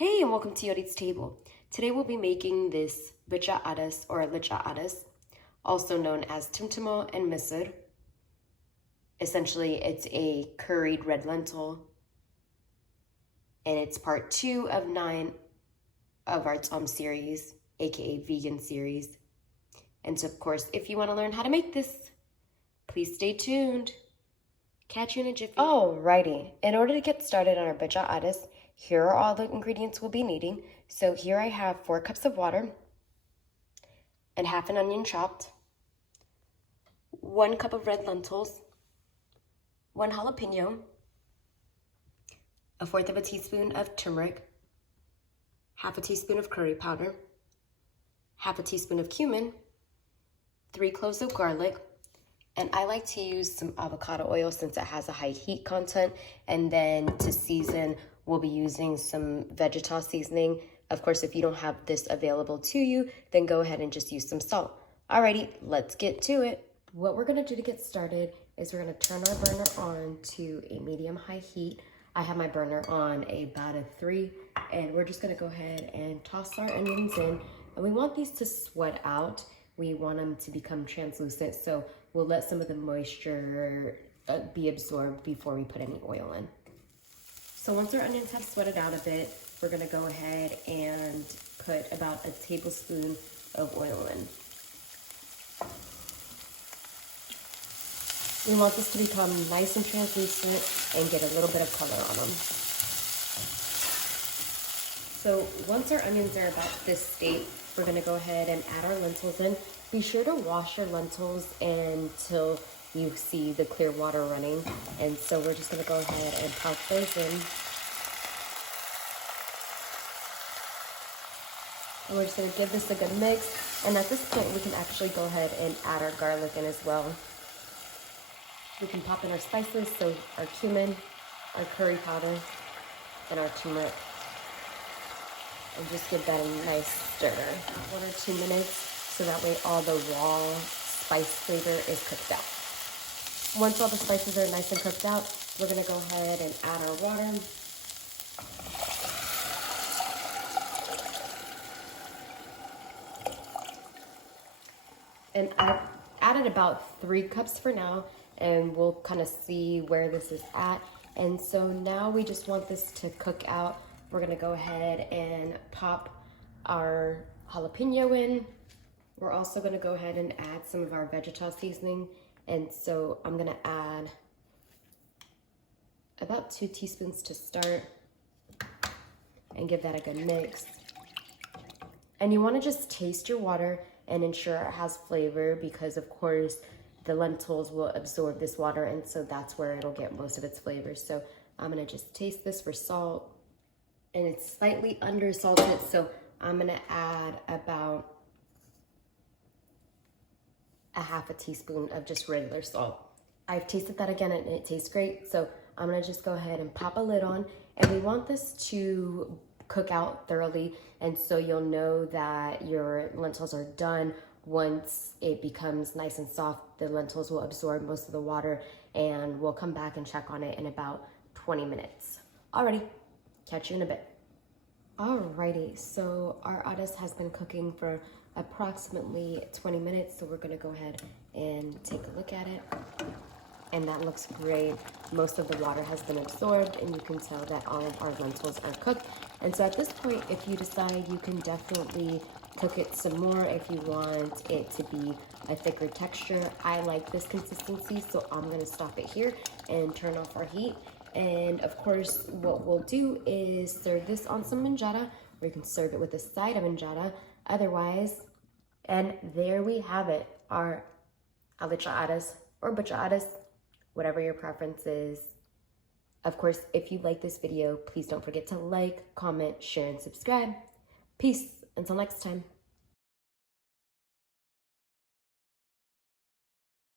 Hey, and welcome to Yodi's Table. Today we'll be making this vegeta ades or ALECHA ADES, also known as tumtamo and misir. Essentially, it's a curried red lentil, and it's part 2 of 9 of our Tsom series, aka vegan series. And so, of course, if you want to learn how to make this, please stay tuned. Catch you in a jiffy. Alrighty, in order to get started on our vegeta ades, here are all the ingredients we'll be needing. So here I have 4 cups of water and half an onion chopped, 1 cup of red lentils, 1 jalapeno, 1/4 of a teaspoon of turmeric, 1/2 teaspoon of curry powder, 1/2 teaspoon of cumin, 3 cloves of garlic, and I like to use some avocado oil since it has a high heat content. And then to season, we'll be using some vegeta seasoning. Of course, if you don't have this available to you, then go ahead and just use some salt. Alrighty, let's get to it. What we're gonna do to get started is we're gonna turn our burner on to a medium-high heat. I have my burner on about a 3, and we're just gonna go ahead and toss our onions in. And we want these to sweat out. We want them to become translucent, so we'll let some of the moisture be absorbed before we put any oil in. So once our onions have sweated out a bit, we're gonna go ahead and put about a tablespoon of oil in. We want this to become nice and translucent and get a little bit of color on them. So once our onions are about this state, we're gonna go ahead and add our lentils in. Be sure to wash your lentils until you see the clear water running. And so we're just gonna go ahead and pop those in. And we're just gonna give this a good mix. And at this point, we can actually go ahead and add our garlic in as well. We can pop in our spices, so our cumin, our curry powder, and our turmeric. And just give that a nice stir. 1 or 2 minutes, so that way all the raw spice flavor is cooked out. Once all the spices are nice and cooked out, we're gonna go ahead and add our water. And I've added about 3 cups for now, and we'll kind of see where this is at. And so now we just want this to cook out. We're gonna go ahead and pop our jalapeno in. We're also gonna go ahead and add some of our vegeta seasoning. And so I'm gonna add about 2 teaspoons to start and give that a good mix. And you wanna just taste your water and ensure it has flavor, because of course the lentils will absorb this water, and so that's where it'll get most of its flavor. So I'm gonna just taste this for salt, and it's slightly under salted, so I'm gonna add about a 1/2 teaspoon of just regular salt. I've tasted that again and it tastes great, so I'm gonna just go ahead and pop a lid on. And we want this to cook out thoroughly, and so you'll know that your lentils are done once it becomes nice and soft. The lentils will absorb most of the water, and we'll come back and check on it in about 20 minutes. Alrighty, catch you in a bit. Alrighty, so our ades has been cooking for approximately 20 minutes, so we're gonna go ahead and take a look at it. And that looks great. Most of the water has been absorbed, and you can tell that all of our lentils are cooked. And so at this point, if you decide, you can definitely cook it some more if you want it to be a thicker texture. I like this consistency, so I'm gonna stop it here and turn off our heat. And of course, what we'll do is serve this on some vegeta, or you can serve it with a side of vegeta otherwise. And there we have it, our ALECHA ADES or vegeta ades, whatever your preference is. Of course, if you like this video, please don't forget to like, comment, share, and subscribe. Peace. Until next time.